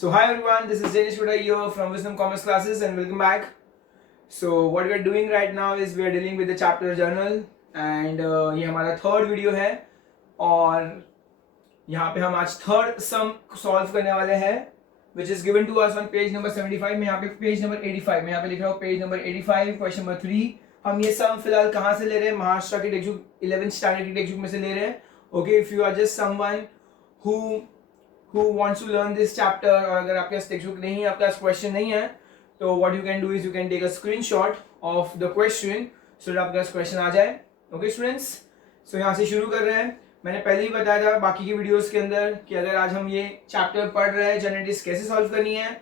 So hi everyone, this is Janish Kuda here from Wisdom Commerce Classes and welcome back. So what we are doing right now is we are dealing with the chapter journal and ये हमारा third video है और यहाँ पे हम आज third sum solve करने वाले हैं which is given to us on page number 75 में। यहाँ पे पेज नंबर 85 में यहाँ पे लिख रहा हूँ पेज नंबर 85 क्वेश्चन नंबर 3। हम ये सम फिलहाल कहाँ से ले रहे हैं? महाराष्ट्र की टेक्स्ट बुक 11th स्टैंडर्ड की टेक्स्ट बुक में से ले रहे हैं। Okay, if you are just someone who wants to learn this chapter और अगर आपके पास टेक्स्ट बुक नहीं है, आपके पास क्वेश्चन नहीं है, तो what you can do is you can take a screenshot of the question so that आपके पास क्वेश्चन आ जाए। ओके स्टूडेंट्स, सो यहाँ से शुरू कर रहे हैं। मैंने पहले ही बताया था बाकी की वीडियोस के अंदर कि अगर आज हम ये चैप्टर पढ़ रहे हैं जनरेटिव्स कैसे सॉल्व करनी है,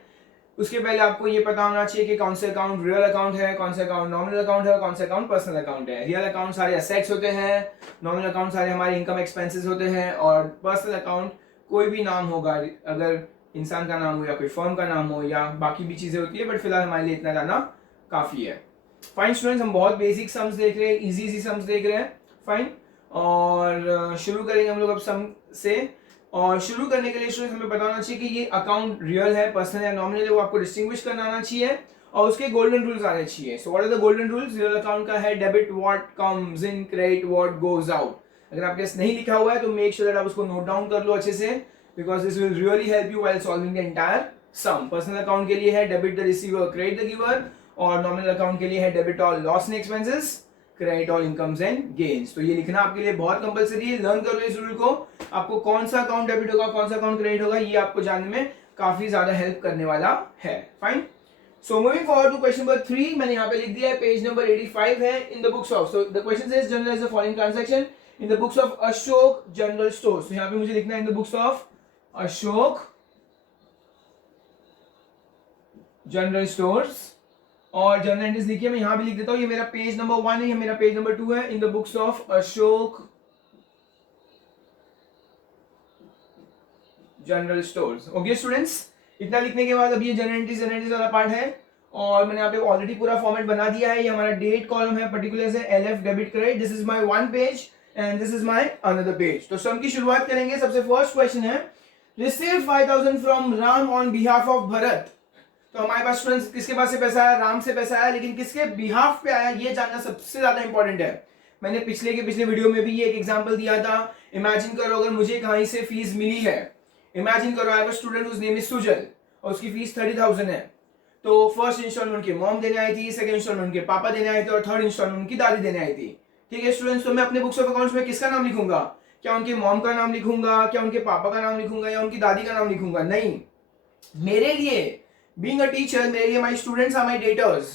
उसके पहले आपको ये पता होना चाहिए कि कौन से अकाउंट रियल अकाउंट है, कौन सा अकाउंट नॉमिनल अकाउंट है और कौन सा अकाउंट पर्सनल अकाउंट है। रियल अकाउंट सारे असेट्स होते हैं, नॉमिनल अकाउंट सारे हमारे इनकम एक्सपेंसेस होते हैं और पर्सनल अकाउंट कोई भी नाम होगा, अगर इंसान का नाम हो या कोई फर्म का नाम हो या बाकी भी चीजें होती है, बट फिलहाल हमारे लिए इतना जाना काफी है। फाइन स्टूडेंट्स, हम बहुत बेसिक सम्स देख रहे हैं, इजी सम्स देख रहे हैं। फाइन, और शुरू करेंगे हम लोग अब सम से। और शुरू करने के लिए स्टूडेंट्स हमें बताना चाहिए कि ये अकाउंट रियल है, पर्सनल या नॉमिनल है, वो आपको डिस्टिंग्विश करना आना चाहिए और उसके गोल्डन रूल्स आने चाहिए। So what are the golden rules? Real account का है debit what comes in, credit what goes out. अगर आपके पास नहीं लिखा हुआ है तो मेक श्योर दैट आप उसको नोट डाउन कर लो अच्छे से, because this will really help you while solving the entire sum. Personal account के लिए है debit the receiver, credit the giver, और नॉमिनल अकाउंट के लिए है debit all loss and expenses, credit all incomes and gains. तो ये लिखना आपके लिए बहुत कंपलसरी है, लर्न कर लो इस रूल को। आपको कौन सा अकाउंट डेबिट होगा, कौन सा अकाउंट क्रेडिट होगा, ये आपको जानने में काफी ज्यादा हेल्प करने वाला है। Fine, so moving forward to question number 3, मैंने यहाँ पे लिख दिया है पेज नंबर 85 है in the books of. So the question is generalize the following transaction in the books of Ashok general stores. तो यहाँ पे मुझे लिखना है in the books of Ashok general stores, और जनरल एंट्रीज लिखिए, मैं यहां भी लिख देता हूं, ये मेरा पेज नंबर 1 है, ये मेरा पेज नंबर 2 है in the books of Ashok general stores. Okay students, इतना लिखने के बाद अब ये जनरल एंट्रीज वाला पार्ट है और मैंने यहाँ पे ऑलरेडी पूरा फॉर्मेट बना दिया है। ये हमारा डेट कॉलम है, पर्टिकुलर्स है, LF debit credit. This is my one page and this is my another page. तो सम की शुरुआत करेंगे। सबसे फर्स्ट क्वेश्चन है, receive 5000 from Ram on behalf of Bharat. तो हमारे पास स्टूडेंट्स किसके पास से पैसा आया? राम से पैसा आया, लेकिन किसके बिहाफ पे आया ये जानना सबसे ज्यादा इंपॉर्टेंट है। मैंने पिछले वीडियो में भी ये एक एग्जांपल दिया था। इमेजिन करो अगर मुझे कहीं से फीस मिली है, इमेजिन करो I have a student whose name is Sujal और उसकी फीस 30,000 है। तो फर्स्ट इंस्टॉलमेंट उनके मॉम देने आई थी, सेकंड इंस्टॉलमेंट उनके पापा देने आए थे और थर्ड इंस्टॉलमेंट उनकी दादी देने आई थी। ठीक है स्टूडेंट्स, तो मैं अपने बुक्स ऑफ अकाउंट्स में किसका नाम लिखूंगा? क्या उनके मॉम का नाम लिखूंगा, क्या उनके पापा का नाम लिखूंगा या उनकी दादी का नाम लिखूंगा? नहीं, मेरे लिए बीइंग अ टीचर, मेरे लिए my students are my debtors.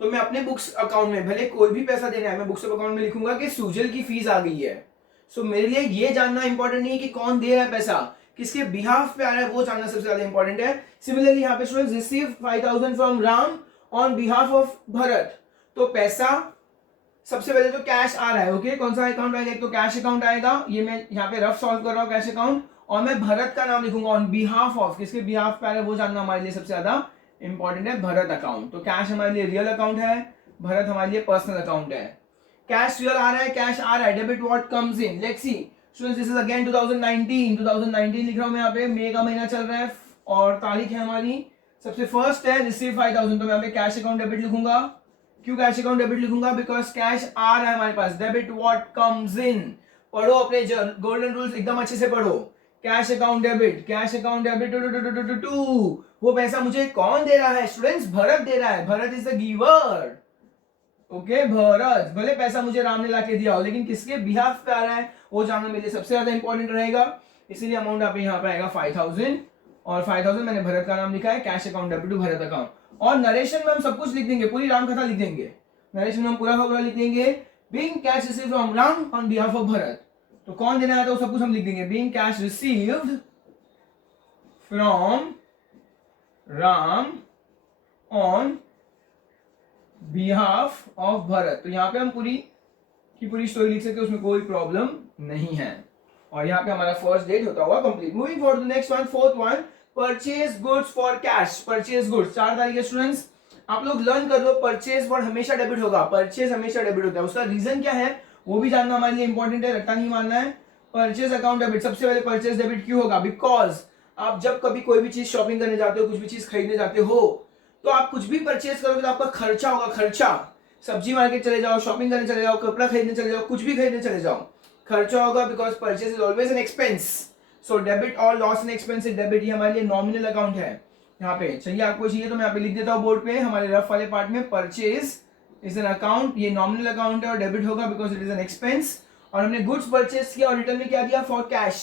तो मैं अपने बुक्स अकाउंट में भले कोई भी पैसा देना है, मैं बुक्स ऑफ अकाउंट में लिखूंगा कि सुजल की फीस आ गई है। सो मेरे लिए ये जानना इंपॉर्टेंट नहीं है कि कौन दे रहा है पैसा, किसके बिहाफ पे आ रहा है, वो जानना सबसे ज्यादा इंपॉर्टेंट है। सिमिलरली यहाँ पे students receive 5000 from Ram on behalf of Bharat. तो पैसा सबसे पहले तो कैश आ रहा है। ओके, कौन सा अकाउंट आएगा? एक तो कैश अकाउंट आएगा, ये मैं यहाँ पे रफ सॉल्व कर रहा हूँ कैश अकाउंट, और मैं भरत का नाम लिखूंगा ऑन बिहाफ ऑफ। किसके बिहाफ पे आ रहा है वो जानना हमारे लिए सबसे ज्यादा इंपॉर्टेंट है, भरत अकाउंट। तो कैश हमारे लिए रियल अकाउंट है, भरत हमारे लिए पर्सनल अकाउंट है। कैश रियल आ रहा है, कैश आ रहा है, debit what comes in. Let's see students, this is again 2019 लिख रहा हूं मैं यहाँ पे, मई का महीना चल रहा है और तारीख है हमारी सबसे फर्स्ट है रिसीव 5000। तो मैं यहाँ पे कैश अकाउंट डेबिट लिखूंगा। क्यों कैश अकाउंट डेबिट लिखूंगा? बिकॉज कैश आ रहा है हमारे पास, डेबिट व्हाट कम्स इन। पढ़ो अपने गोल्डन रूल्स एकदम अच्छे से पढ़ो। Cash account debit, cash account debit to, वो पैसा मुझे कौन दे रहा है स्टूडेंट्स? भरत दे रहा है, Bharat is the giver. Okay, Bharat, भले पैसा मुझे राम ने लाके दिया हो, लेकिन किसके बिहाफ पे आ रहा है वो जानना मेरे लिए सबसे ज्यादा इंपॉर्टेंट रहेगा। इसीलिए अमाउंट आप यहाँ पे आएगा 5000 और 5000 मैंने भरत का नाम लिखा है, cash account debit to Bharat account. और नरेशन में हम सब कुछ लिख देंगे, पूरी राम कथा लिख देंगे। नरेशन में हम पूरा लिख देंगे, being cash received from Ram on behalf of Bharat. तो कौन देना है तो सब कुछ हम लिख देंगे, being cash received from Ram on behalf of Bharat. तो यहाँ पे हम पूरी की पूरी स्टोरी लिख सकते हैं, उसमें कोई प्रॉब्लम नहीं है। और यहाँ पे हमारा फर्स्ट डेट होता हुआ complete. Moving for the next one, fourth one, purchase goods for cash. Purchase goods 4 तारीख है स्टूडेंट्स, आप लोग लर्न कर लो। परचेज वर्ड हमेशा डेबिट होगा, परचेज हमेशा डेबिट होता है। उसका रीजन क्या है वो भी जानना हमारे लिए इंपॉर्टेंट है, रट्टा नहीं मानना है। परचेज अकाउंट डेबिट, सबसे पहले परचेज डेबिट क्यों होगा? बिकॉज आप जब कभी कोई भी चीज शॉपिंग करने जाते हो, कुछ भी चीज खरीदने जाते हो, तो आप कुछ भी परचेज करोगे तो आपका खर्चा होगा, खर्चा। सब्जी मार्केट चले जाओ, शॉपिंग करने चले जाओ, कपड़ा खरीदने चले जाओ, कुछ भी खरीदने चले जाओ, खर्चा होगा, because purchase is always an expense. So debit और लॉस एंड एक्सपेंस, डेबिट ये हमारे लिए नॉमिनल अकाउंट है। यहाँ पे चाहिए, आपको चाहिए तो मैं यहाँ पे लिख देता हूँ बोर्ड पे हमारे रफ वाले पार्ट में, परचेज इज एन अकाउंट, ये नॉमिनल अकाउंट है और डेबिट होगा because it is an expense. और हमने गुड्स परचेज किया और रिटर्न में क्या दिया, फॉर कैश।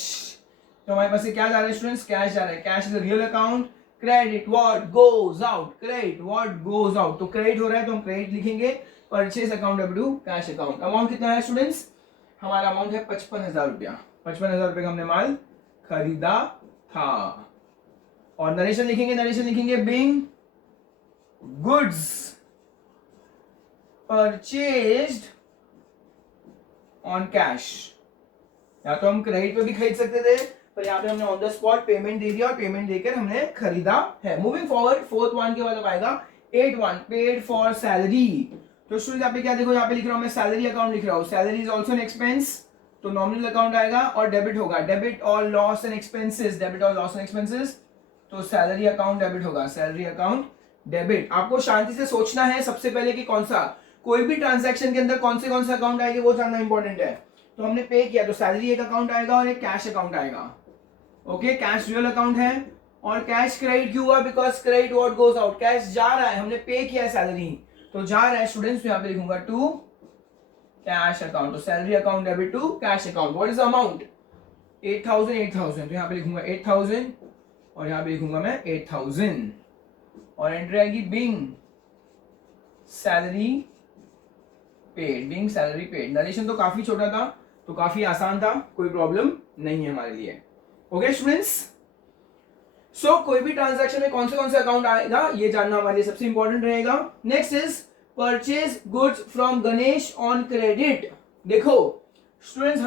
तो हमारे पास क्या जा रहा है स्टूडेंट्स, कैश जा रहा है। Cash is a real account. Credit what goes out, credit what goes out, तो क्रेडिट हो रहा है तो हम क्रेडिट लिखेंगे। Purchase account debit to cash account. Amount कितना है स्टूडेंट्स, हमारा अमाउंट है 55,000 रुपया। 55,000 रुपये का हमने माल खरीदा था। और नरेशन लिखेंगे, नरेशन लिखेंगे being goods purchased on cash. या तो हम क्रेडिट पे भी खरीद सकते थे, पर यहाँ पे हमने ऑन द स्पॉट पेमेंट दे दिया और पेमेंट देकर हमने खरीदा है। मूविंग फॉरवर्ड, फोर्थ वन के बाद अब आएगा 8-1 पेड फॉर सैलरी। तो स्टूडेंट यहाँ पे क्या देखो, यहाँ पे लिख रहा हूँ मैं सैलरी अकाउंट लिख रहा हूँ। Salary is also an expense, तो नॉमिनल अकाउंट आएगा और डेबिट होगा। डेबिट और लॉस एंड एक्सपेंसेस, डेबिट और लॉस एंड एक्सपेंसेस, तो सैलरी अकाउंट डेबिट होगा, सैलरी अकाउंट डेबिट। आपको शांति से सोचना है सबसे पहले कि कौन सा, कोई भी ट्रांजैक्शन के अंदर कौन से अकाउंट आएंगे वो जानना इंपॉर्टेंट है। तो हमने पे किया तो सैलरी एक अकाउंट आएगा और एक कैश अकाउंट आएगा। ओके, कैश रियल अकाउंट है और कैश क्रेडिट क्यों हुआ, because credit what goes out, cash जा रहा है, हमने पे किया है सैलरी तो जा रहा है स्टूडेंट्स। तो यहाँ पे लिखूंगा टू कैश अकाउंट, तो salary account debit to cash account. What is the amount, 8,000 8,000, तो यहाँ पे लिखूंगा 8,000 और यहाँ पे लिखूंगा मैं 8,000 और एंट्री आएगी being salary paid, being salary paid. Narration तो काफी छोटा था तो काफी आसान था, कोई प्रॉब्लम नहीं है हमारे लिए। ओके स्टूडेंट्स, सो कोई भी ट्रांजैक्शन में कौन से अकाउंट आएगा ये जानना हमारे लिए सबसे इंपॉर्टेंट रहेगा। Next is purchase goods from Ganesh on credit. देखो स्टूडेंट्स,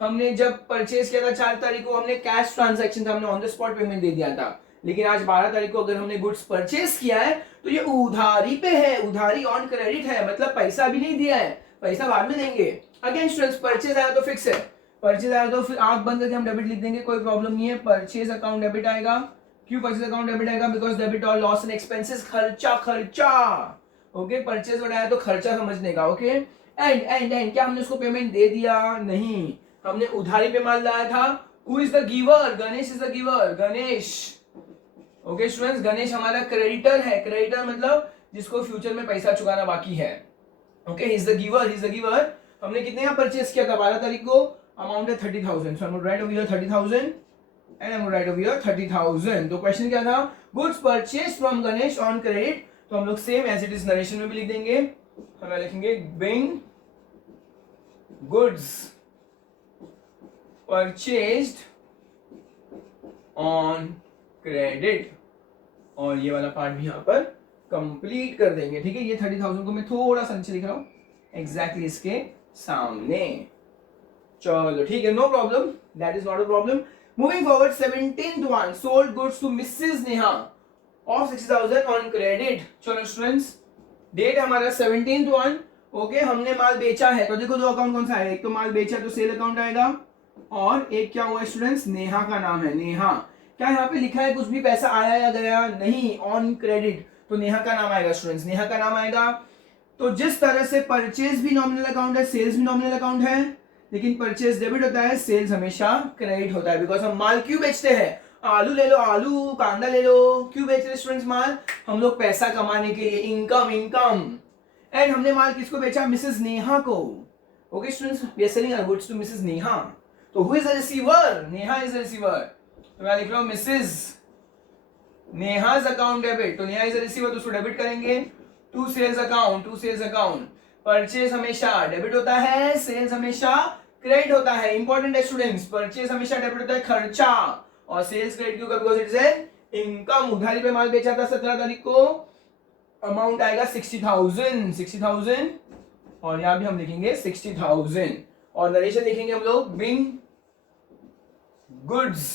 हमने जब परचेज किया था 4 तारीख को, हमने कैश ट्रांजैक्शन था, हमने ऑन द स्पॉट पेमेंट दे दिया था। लेकिन आज 12 तारीख को अगर हमने गुड्स परचेज किया है तो ये उधारी पे है, उधारी ऑन क्रेडिट है, मतलब पैसा भी नहीं दिया है, पैसा बाद में देंगे। अगेन स्टूडेंट्स, परचेज आया तो फिक्स है, परचेज आया तो फिर आंख बंद करके हम डेबिट लिख देंगे, कोई प्रॉब्लम नहीं है। परचेज अकाउंट डेबिट आएगा। क्यों परचेज अकाउंट डेबिट आएगा, बिकॉज डेबिट और लॉस एंड एक्सपेंसेस, खर्चा खर्चा। ओके, परचेज बढ़ाया तो खर्चा समझने का। ओके, एंड क्या हमने उसको पेमेंट दे दिया, नहीं, हमने उधारी पे माल लाया था। Who is the giver, Ganesh is the giver, Ganesh. Okay students, Ganesh हमारा क्रेडिटर है, क्रेडिटर मतलब जिसको फ्यूचर में पैसा चुकाना बाकी है। Okay, he is the giver, he is the giver. हमने कितने यहाँ परचेज किया था 12 तारीख को, अमाउंट है 30,000, so I am write over here 30,000 and I am write over here 30,000। तो क्वेश्चन क्या था, goods purchase from Ganesh on credit, तो हम लोग same as it is narration में भी लिख देंगे। हम लिखेंगे being goods purchased on credit, और ये वाला पार्ट भी यहां पर कंप्लीट कर देंगे। ठीक है, ये 30,000 को मैं थोड़ा सा नीचे लिख रहा हूं, एग्जैक्टली इसके सामने। चलो ठीक है, no problem, that is not a problem. Moving forward, 17th one, sold goods to Mrs Neha of 60,000 on credit. चलो स्टूडेंट्स, डेट हमारा 17th वन। ओके, हमने माल बेचा है, तो देखो दो अकाउंट कौन सा आएगा, एक तो माल बेचा तो सेल अकाउंट आएगा, और एक क्या हुआ स्टूडेंट्स, नेहा का नाम है, नेहा। क्या यहाँ पे लिखा है कुछ भी पैसा आया या गया, नहीं, ऑन क्रेडिट, तो नेहा का नाम आएगा स्टूडेंट्स, नेहा का नाम आएगा। तो जिस तरह से परचेज भी नॉमिनल अकाउंट है, सेल्स भी नॉमिनल अकाउंट है, लेकिन परचेज डेबिट होता है, सेल्स हमेशा क्रेडिट होता है, बिकॉज हम माल क्यों बेचते हैं, आलू ले लो, आलू, कांदा ले लो, क्यों बेच रहे स्टूडेंट्स माल, हम लोग पैसा कमाने के लिए, इनकम इनकम। एंड हमने माल किसको बेचा, मिसेस नेहा को। Okay students, we are selling our goods to Mrs Neha, तो who is the receiver, Neha is the receiver. तो मैं लिख रहा हूं मिसेस नेहाज अकाउंट डेबिट, तो नेहा इज द रिसीवर, तो उसको डेबिट करेंगे to sales account, to sales account. Purchase हमेशा डेबिट होता है, सेल्स हमेशा क्रेडिट होता है। इंपॉर्टेंट है स्टूडेंट्स, परचेज हमेशा डेबिट होता है, खर्चा, और सेल्स क्रेडिट क्यों, because it is an income. उधारी पे माल बेचा था 17 तारीख को, अमाउंट आएगा 60,000, 60,000, और यहां भी हम लिखेंगे 60,000, और नरेशन लिखेंगे हम लोग being goods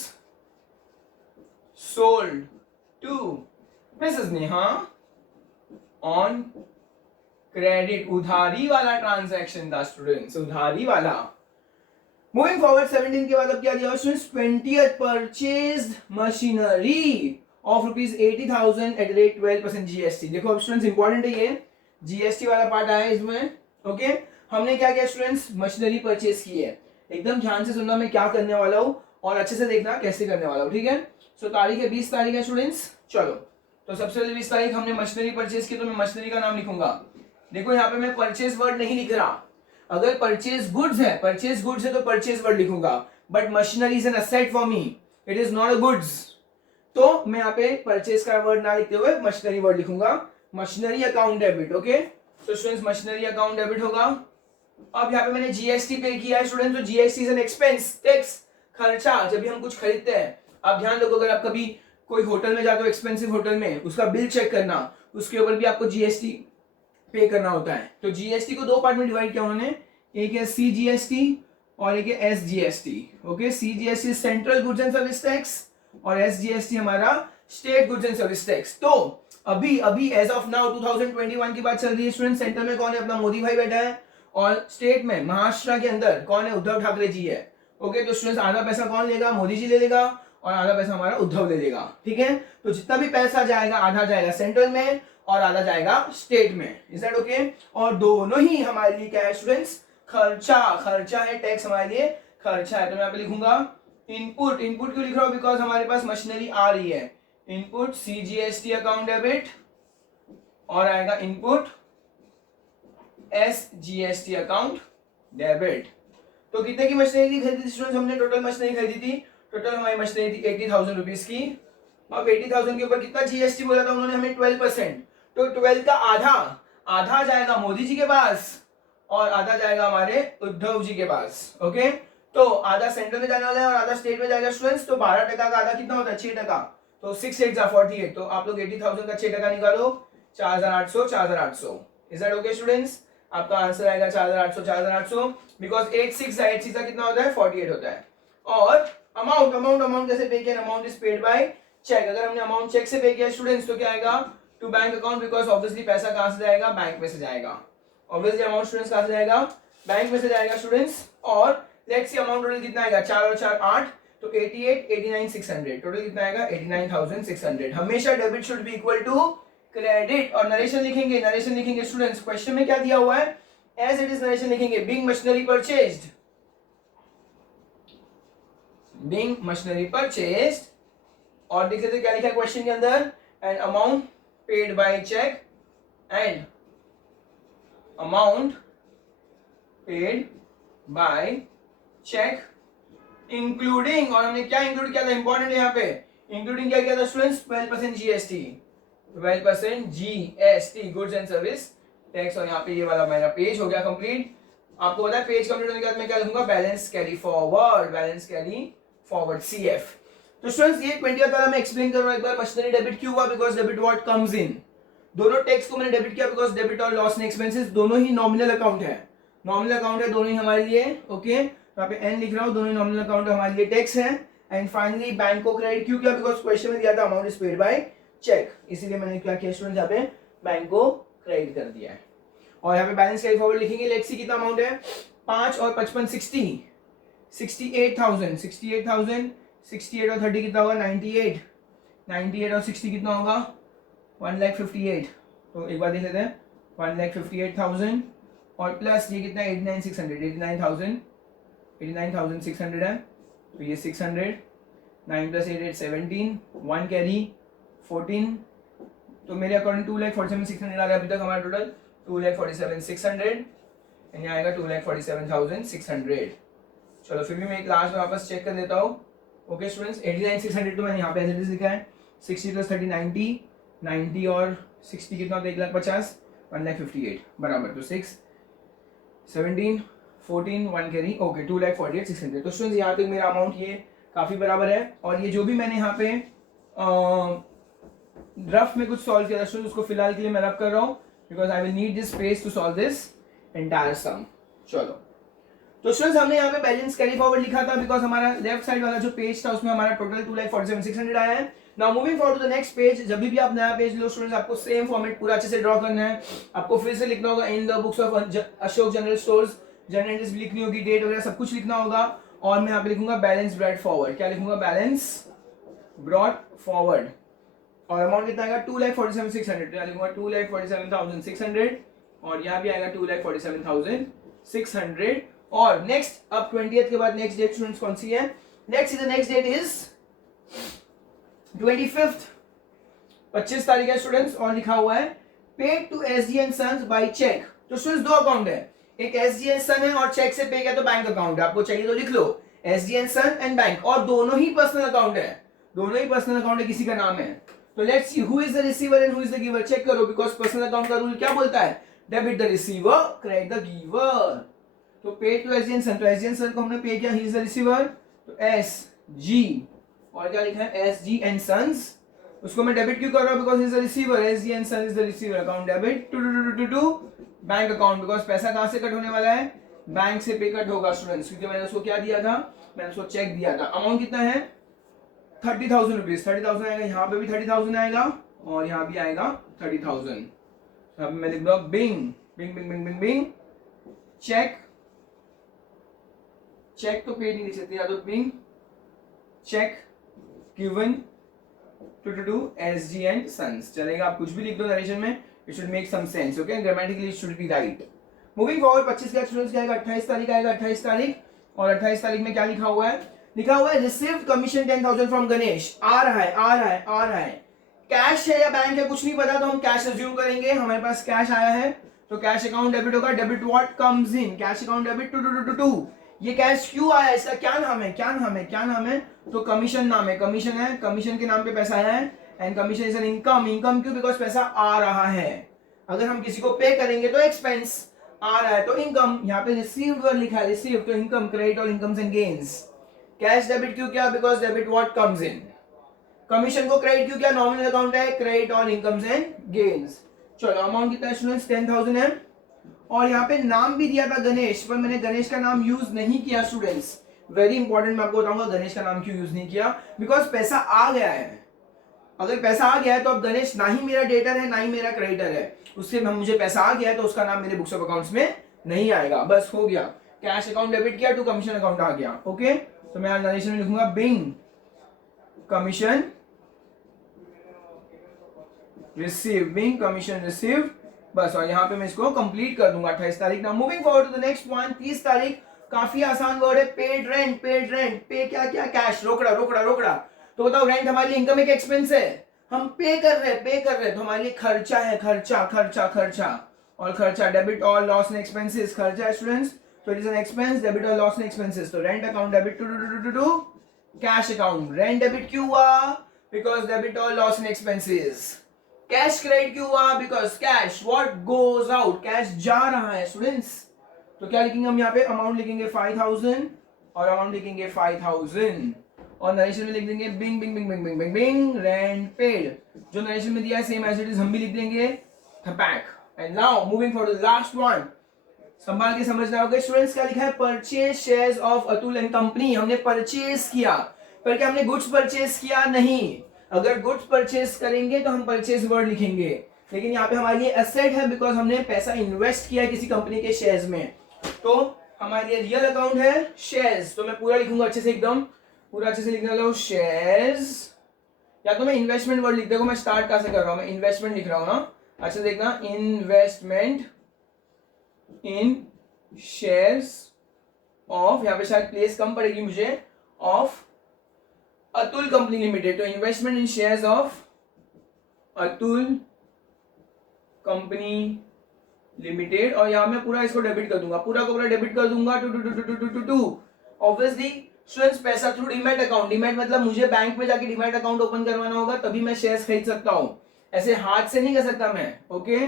sold to Mrs Neha on credit. उधारी वाला ट्रांजैक्शन था स्टूडेंट्स, उधारी वाला। मूविंग फॉरवर्ड 17 के बाद अब क्या दिया students, 20th purchased machinery of rupees 80,000 at rate 12% GST. देखो अब स्टूडेंट्स इंपॉर्टेंट है ये जीएसटी वाला पार्ट आया है इसमें। ओके हमने क्या किया स्टूडेंट्स, मशीनरी परचेज की है। एकदम ध्यान से सुनना मैं क्या करने वाला हूँ और अच्छे से देखना कैसे करने वाला हूँ, ठीक है। सो तारीख है 20 तारीख है स्टूडेंट्स। चलो तो सबसे पहले 20 तारीख हमने मशीनरी परचेज की, तो मैं मशीनरी का नाम लिखूंगा। देखो यहाँ पे मैं परचेज वर्ड नहीं लिख रहा, अगर परचेज गुड्स है, परचेज गुड्स है तो परचेज वर्ड लिखूंगा, but machinery is an asset for me, it is not a goods, तो मैं यहाँ पे परचेज का वर्ड ना लिखते हुए मशीनरी वर्ड लिखूंगा, मशीनरी अकाउंट डेबिट। ओके तो स्टूडेंट्स मशीनरी अकाउंट डेबिट होगा। अब यहाँ पे मैंने जीएसटी पे किया है स्टूडेंट, तो GST is an expense, tax, खर्चा, जब भी हम कुछ खरीदते हैं। आप ध्यान रखो अगर आप कभी कोई होटल में जाते हो, एक्सपेंसिव होटल में, उसका बिल चेक करना, उसके ऊपर भी आपको जीएसटी पे करना होता है। तो जीएसटी को दो पार्ट में डिवाइड किया उन्होंने, एक है सीजीएसटी और एक है SGST. Okay CGST central goods and service tax और एसजीएसटी हमारा state goods and service tax. तो अभी अभी एज ऑफ नाउ 2021 की बात चल रही है स्टूडेंट। सेंटर में कौन है, अपना मोदी भाई बैठा है, और स्टेट में महाराष्ट्र के अंदर कौन है, उद्धव ठाकरे जी है। ओके तो स्टूडेंट्स आधा पैसा कौन लेगा, मोदी जी ले लेगा, और आधा पैसा हमारा उद्धव ले लेगा, ठीक है। तो जितना भी पैसा जाएगा आधा जाएगा सेंट्रल में और आधा जाएगा स्टेट में, इज दैट ओके। और दोनों ही हमारे लिए क्या है स्टूडेंट्स, खर्चा, खर्चा है, टैक्स हमारे लिए खर्चा है। तो मैं यहाँ पे लिखूंगा इनपुट, इनपुट क्यों लिख रहा हूं, बिकॉज हमारे पास मशीनरी आ रही है। इनपुट सीजीएसटी अकाउंट डेबिट और आएगा इनपुट एसजीएसटी अकाउंट डेबिट। तो कितने की मशीनरी खरीदी थी स्टूडेंट्स हमने, टोटल मशीनरी खरीदी थी, टोटल हमारी मशीनरी थी 80,000 रुपीज की। अब 80,000 के ऊपर कितना जीएसटी बोला था उन्होंने हमें, 12%। तो 12 का आधा, आधा जाएगा मोदी जी के पास और आधा जाएगा हमारे उद्धव जी के पास। ओके तो आधा सेंट्रल में जाने वाला है और आधा स्टेट में जाएगा स्टूडेंट्स। तो 12% का आधा कितना होता है, 6%। तो 6 8 48। तो आप लोग 80,000 का 6% निकालो, 4,800, 4,800। इज दैट ओके स्टूडेंट्स, आपका आंसर आएगा 4,800, 4,800, बिकॉज 8 6 कितना होता है, 48 होता है। और अमाउंट, अमाउंट कैसे पे किया, amount is paid by cheque. अगर हमने अमाउंट चेक से पे किया स्टूडेंट्स तो क्या आएगा, to bank account, because obviously पैसा कहां से जाएगा, बैंक में से जाएगा। ऑब्वियसली अमाउंट स्टूडेंट्स कहां से जाएगा, बैंक में से जाएगा स्टूडेंट्स। और लेट्स सी अमाउंट टोटल कितना आएगा, 4 और 4 8, तो 88 89 600, टोटल कितना आएगा 89,600। हमेशा debit should be equal to credit. और नरेशन लिखेंगे, नरेशन लिखेंगे स्टूडेंट्स, क्वेश्चन में क्या दिया हुआ है, एज इट इज नरेशन लिखेंगे, being machinery purchased, being machinery purchased. और देख लेते क्या लिखा है क्वेश्चन के अंदर, and amount paid by cheque and amount paid by cheque including, और हमने क्या इंक्लूड किया था, इंपॉर्टेंट है यहाँ पे, इंक्लूडिंग क्या किया था students, 12% GST, 12% GST goods and service tax. और यहाँ पे ये वाला मेरा पेज हो गया कंप्लीट। आपको पता है पेज कंप्लीट होने के बाद मैं क्या लिखूंगा, balance carry forward, balance carry forward CF. तो स्टूडेंट्स ये 20th वाला मैं एक्सप्लेन कर रहा हूं एक बार, मशीनरी डेबिट क्यों हुआ, बिकॉज डेबिट व्हाट कम्स इन, दोनों टैक्स को मैंने डेबिट किया बिकॉज डेबिट और लॉस एंड एक्सपेंसेस दोनों ही नॉमिनल अकाउंट है, नॉमिनल अकाउंट है दोनों ही हमारे लिए। ओके यहाँ पे एन लिख रहा हूँ, दोनों ही नॉमिनल अकाउंट हमारे लिए टैक्स है। एंड फाइनली बैंक को क्रेडिट क्यों किया, बिकॉज क्वेश्चन में दिया था amount is paid by cheque, इसीलिए मैंने क्या किया स्टूडेंट, यहाँ पे बैंक को क्रेडिट कर दिया है। और यहाँ पे बैलेंस कैरी फॉरवर्ड लिखेंगे, लेट्स सी कितना अमाउंट है, 5 और 55 60, 68,000, 68,000, 68 और 30 कितना होगा, 98, 98 और 60 कितना होगा, 1,58,000। तो एक बार देख लेते हैं, 1,58,000 और प्लस ये कितना, 89,600, 89,000, 89,600 है, तो ये 600, 9 + 8 8 17, 1 कैरी 14, तो मेरे अकॉर्डिंग 2,47,600 आ रहा है अभी तक हमारा टोटल, 2,47,600, एंड यहाँ आएगा 2,47,600। चलो फिर भी मैं एक लास्ट में वापस चेक कर देता हूँ। ओके स्टूडेंट्स 89,600 तो मैंने यहाँ पे एज इट इज लिखा है, 60 + 30 90, 90 और 60 कितना होता है, 1,50,000, 1,58,000 बराबर, तो 6 17 14 1 कैरी, ओके 2,48,600। तो स्टूडेंट्स यहाँ तक मेरा अमाउंट ये काफ़ी बराबर है। और ये जो भी मैंने यहाँ पे रफ में कुछ सॉल्व किया था स्टूडेंट्स, उसको फिलहाल के लिए मैं रफ कर रहा हूँ because I will need this space to solve this entire sum. चलो तो स्टूडेंट्स हमने यहाँ पे बैलेंस कैरी फॉरवर्ड लिखा था बिकॉज हमारा लेफ्ट साइड वाला जो पेज था उसमें हमारा टोटल 2,47,600 आया है। Now moving forward to the next page, जब भी आप नया पेज लो स्टूडेंट्स आपको सेम फॉर्मेट पूरा अच्छे से ड्रॉ करना है, आपको फिर से लिखना होगा इन the books of Ashok general stores, general entries भी लिखनी होगी, डेट वगैरह सब कुछ लिखना होगा। और मैं यहाँ पे लिखूंगा बैलेंस ब्रॉट फॉरवर्ड। क्या लिखूंगा? Balance brought forward. और अमाउंट कितना आएगा? 2,47,600। क्या लिखूंगा? 2,47,600। और यहाँ भी आएगा 2,47,600। और नेक्स्ट अब 20th के बाद नेक्स्ट डेट स्टूडेंट्स कौन सी है? नेक्स्ट डेट इज 25th, 25 तारीख है स्टूडेंट्स। और लिखा हुआ है paid to SG and Sons by cheque. तो स्टूडेंट्स दो अकाउंट है, एक एसजी एंड सन है और चेक से पे किया तो बैंक अकाउंट है। आपको चाहिए तो लिख लो SG and son and bank, और दोनों ही पर्सनल अकाउंट है, दोनों ही पर्सनल अकाउंट है, किसी का नाम है। तो let's see who is the receiver and who is the giver. Check करो, बिकॉज पर्सनल अकाउंट का रूल क्या बोलता है? Debit the receiver, credit the giver. तो पे टू एसजी एंड सन, तो एसजी एंड सन को हमने पे किया, ही इज द रिसीवर, तो एस जी, और क्या लिखा है? S G and Sons. उसको मैं डेबिट क्यों कर रहा हूं? Because is the receiver, S G and son is the receiver. Account debit to bank account, because पैसा कहां से कट होने वाला है? बैंक से पे कट होगा स्टूडेंट्स, क्योंकि मैंने उसको क्या दिया था? मैंने उसको चेक दिया था। अमाउंट कितना है? 30,000 रुपीज। 30,000 आएगा, यहाँ पे भी 30,000 आएगा और यहाँ भी आएगा 30,000। अब मैं लिख दूंगा being being being being being being cheque. Cheque तो पे नहीं लिख सकते, या तो being cheque given to SG and Sons चलेगा। आप कुछ भी लिख दो नरेशन में, it should make some sense, okay? Grammatically it should be right. Moving forward 25 का स्टूडेंट्स क्या आएगा? 28 तारीख आएगा, 28 तारीख। और 28 तारीख में क्या लिखा हुआ है? लिखा हुआ है रिसीव्ड कमीशन 10,000 फ्रॉम गणेश। आ रहा है। कैश है या बैंक है कुछ नहीं पता, तो हम कैश अज्यूम करेंगे। हमारे पास कैश आया है तो कैश अकाउंट डेबिट होगा। Debit what comes in? Cash account debit to. ये कैश क्यों आया? इसका क्या नाम है? तो कमीशन नाम है, कमीशन है, कमीशन के नाम पे पैसा आया है। And commission is an income. Income क्यों? बिकॉज पैसा आ रहा है। अगर हम किसी को पे करेंगे तो एक्सपेंस, आ रहा है तो इनकम। यहाँ पे रिसीव्ड वर्ड लिखा है, रिसीव तो इनकम, क्रेडिट और incomes and gains. Cash debit क्यों किया? Because debit what comes in. Commission को क्रेडिट क्यों किया? नॉमिनल अकाउंट है, credit on incomes and gains. चलो अमाउंट कितना है स्टूडेंट्स? 10,000 है। और यहाँ पे नाम भी दिया था गणेश, पर मैंने गणेश का नाम यूज नहीं किया स्टूडेंट्स। वेरी इंपॉर्टेंट, मैं आपको बताऊंगा गणेश का नाम क्यों यूज नहीं किया। बिकॉज पैसा आ गया है। अगर पैसा आ गया है तो अब गणेश ना ही मेरा डेटर है ना ही मेरा क्रेडिटर है, उससे मुझे पैसा आ गया है तो उसका नाम मेरे बुक्स ऑफ अकाउंट्स में नहीं आएगा। बस हो गया, कैश अकाउंट डेबिट किया टू कमीशन अकाउंट आ गया। ओके, तो मैं नरेशन में लिखूंगा being commission receive, being commission receive, बस। और यहाँ पे मैं इसको कंप्लीट कर दूंगा 28 तारीख ना। Moving forward to the next one, 30 तारीख। काफी आसान वर्ड है, पेड रेंट। पे क्या? कैश, रोकड़ा। तो बताओ रेंट हमारे लिए इनकम एक एक्सपेंस है, हम पे कर रहे हैं, तो हमारे लिए खर्चा है, खर्चा। और खर्चा डेबिट और लॉस एंड एक्सपेंसेस। खर्चा है स्टूडेंट्स, तो it is an expense, debit और लॉस एंड एक्सपेंसेस। तो rent account debit to cash account. Rent debit क्यों हुआ? बिकॉज डेबिट और loss and expenses. Cash credit क्यों हुआ? Because cash what goes out, cash जा रहा है स्टूडेंट्स। तो क्या लिखेंगे हम यहाँ पे? अमाउंट लिखेंगे 5,000 और अमाउंट लिखेंगे 5,000 और नरेशन में लिख देंगे बिंग रेंट पेड। जो नरेशन में दिया है सेम एज इट इज हम भी लिख देंगे थपैक। And now moving for the last one, संभाल के समझना होगा स्टूडेंट्स। क्या लिखा है? Purchase shares of Atul and company. हमने परचेज किया, पर क्या हमने गुड्स परचेज किया? नहीं। अगर गुड्स परचेज करेंगे तो हम परचेज वर्ड लिखेंगे, लेकिन यहाँ पे हमारे लिए एसेट है, बिकॉज हमने पैसा इन्वेस्ट किया किसी कंपनी के शेयर्स में। तो हमारे लिए रियल अकाउंट है शेयर्स, तो मैं पूरा लिखूंगा अच्छे से, एकदम पूरा अच्छे से लिखने वाला हूँ शेयर्स। या तो मैं इन्वेस्टमेंट वर्ड लिख देखो, मैं स्टार्ट कहां से कर रहा हूं, मैं इन्वेस्टमेंट लिख रहा हूं ना। अच्छा देखना, इन्वेस्टमेंट इन शेयर्स ऑफ, यहाँ पे शायद प्लेस कम पड़ेगी मुझे, ऑफ अतुल कंपनी लिमिटेड। तो investment in shares of Atul company limited. और यहां मैं पूरा इसको डेबिट कर दूंगा, पूरा को पूरा डेबिट कर दूंगा टू। ऑब्वियसली स्टूडेंट्स पैसा थ्रू डीमैट अकाउंट। डीमैट मतलब मुझे बैंक में जाके डीमैट अकाउंट ओपन करवाना होगा, तभी मैं शेयर्स खरीद सकता हूं, ऐसे हाथ से नहीं कर सकता मैं। Okay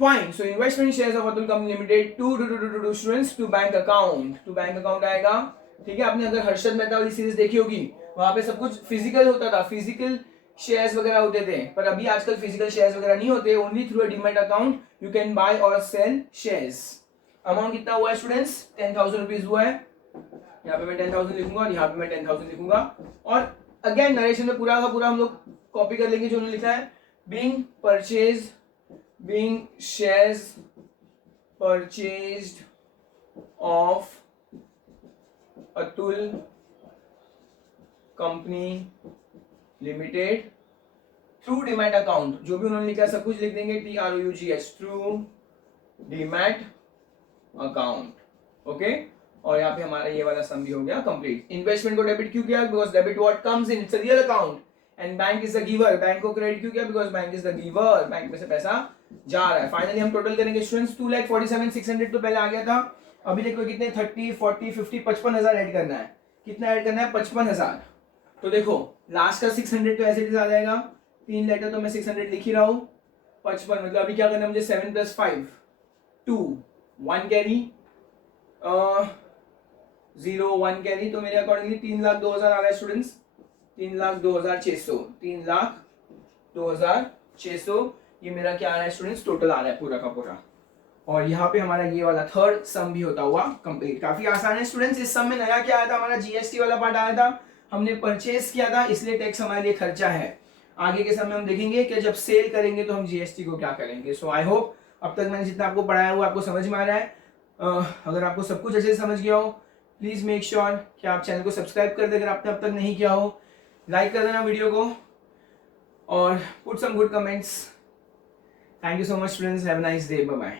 fine. So investment shares of Atul company limited to students to bank account आएगा। ठीक है, आपने अगर हर्षद मेहता वाली सीरीज देखी होगी, वहां पे सब कुछ फिजिकल होता था, फिजिकल शेयर्स वगैरह होते थे, पर अभी आजकल फिजिकल शेयर्स वगैरह नहीं होते, only through a demat account you can buy और सेल शेयर्स। अमाउंट कितना हुआ है स्टूडेंट्स? 10,000 रुपीज हुआ है। यहाँ पे मैं 10,000 लिखूंगा और यहाँ पे मैं 10,000 लिखूंगा। और अगेन नरेशन में पूरा का पूरा हम लोग कॉपी कर लेंगे जो उन्होंने लिखा है, being purchase, being shares purchased of Atul company limited through demat account, जो भी उन्होंने लिखा सब कुछ लिख देंगे, TROUGH, through demat account, okay. और यहाँ पे हमारा ये वाला सम भी हो गया कंप्लीट। इन्वेस्टमेंट को डेबिट क्यों किया? Because debit what comes in, it's a real account, and bank is the giver. Bank को क्रेडिट क्यों किया? Because bank is the giver, bank में से पैसा जा रहा है। फाइनली हम टोटल करेंगे स्टूडेंट्स 2,47,600 तो पहले आ गया था। अभी देखो कितने 30, 40, 50, 55,000 ऐड करना है। कितना ऐड करना है? 55,000। तो देखो लास्ट का 600 तो ऐसे आ जाएगा, 3 लेटर तो मैं 600 लिख ही रहा हूँ। 55 मतलब अभी क्या करना है मुझे? 7 + 5 2 1 कैरी 0 1 कैरी, तो मेरे अकॉर्डिंगली 3,02,000 आ रहा है स्टूडेंट्स। 3,02,600, 3,02,600 ये मेरा क्या आ रहा है स्टूडेंट्स? टोटल आ रहा है पूरा का पूरा। और यहाँ पे हमारा ये वाला थर्ड सम भी होता हुआ कंप्लीट। काफी आसान है स्टूडेंट्स। इस सम में नया क्या आया था? हमारा जीएसटी वाला पार्ट आया था। हमने परचेस किया था, इसलिए टैक्स हमारे लिए खर्चा है। आगे के समय हम देखेंगे कि जब सेल करेंगे तो हम जीएसटी को क्या करेंगे। सो आई होप अब तक मैंने जितना आपको पढ़ाया हुआ आपको समझ में आ रहा है। अगर आपको सब कुछ अच्छे से समझ गया हो, प्लीज मेक श्योर कि आप चैनल को सब्सक्राइब कर दे अगर आपने अब तक नहीं किया हो। लाइक कर देना वीडियो को और put some good comments. Thank you so much students, have a nice day, bye bye.